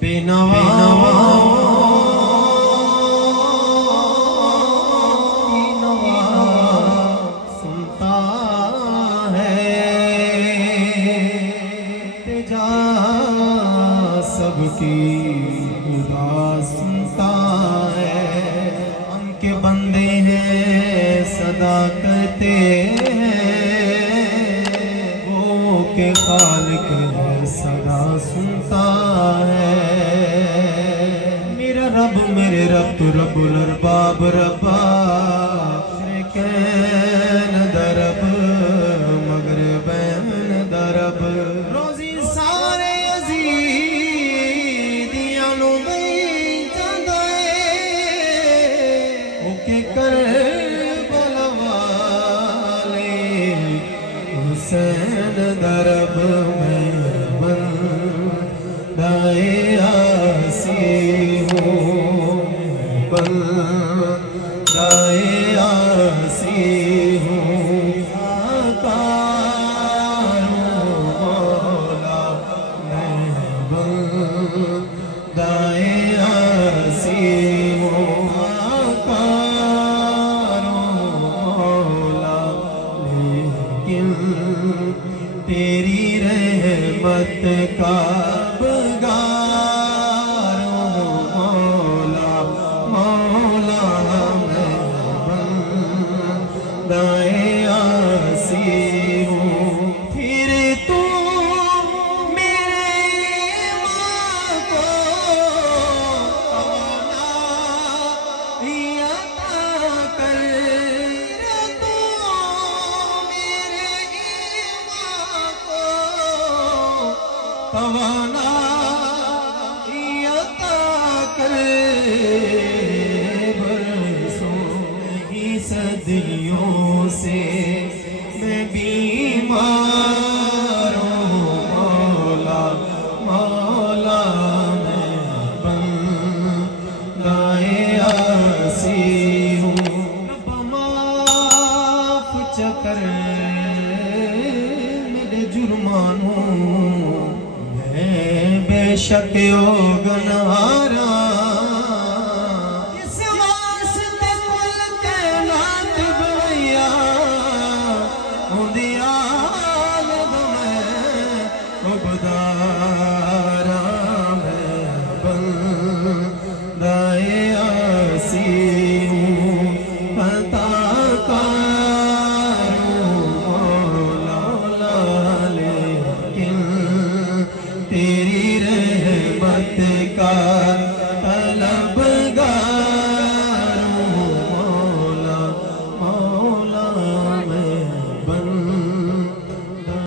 بینوا سنتا ہے تجا سب کی خدا سنتا ہے. ہم کے بندے ہیں صدا کرتے ہیں وہ کہ خالق ہے صدا سنتا ہے. میرا رب میرے رب تو رب الارباب ربا شرکین درب مغربین درب روزی سارے عزیزیاں نو میں جاندائے او کے کربلا والے حسین درب میں بندائے آسی ہوں بندائے آسی ہوں آقاروں مولا میں بندائے آسی ہوں آقاروں مولا لیکن تیری رحمت کا بگار مولا مولا میں بندائے آسی ہوں. پھر تو میرے ایمان کو توانائی عطا کر. تو میرے ایمان کو توانائی عطا کر. برسوں ہی صدیوں سے میں بیمار ہوں مولا مولا میں بندائے آسی ہوں. رب معاف چکر میرے جرمانوں میں بے شک گنہگار